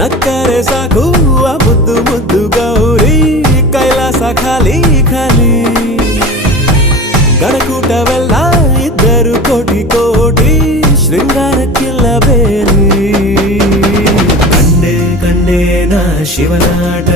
ನಕ್ಕರೆ ಸಾಕು ಆ ಮುದ್ದು ಮುದ್ದು ಗೌರಿ ಕೈಲಾಸ ಖಾಲಿ ಖಾಲಿ ಗಣಕೂಟವೆಲ್ಲ ಇದ್ದರು ಕೋಟಿ ಕೋಟಿ ಶೃಂಗಾರಕ್ಕಿಲ್ಲ ಬೇರೆ ಕಂಡೆ ಕಂಡೆ ನಾ ಶಿವನಾಟ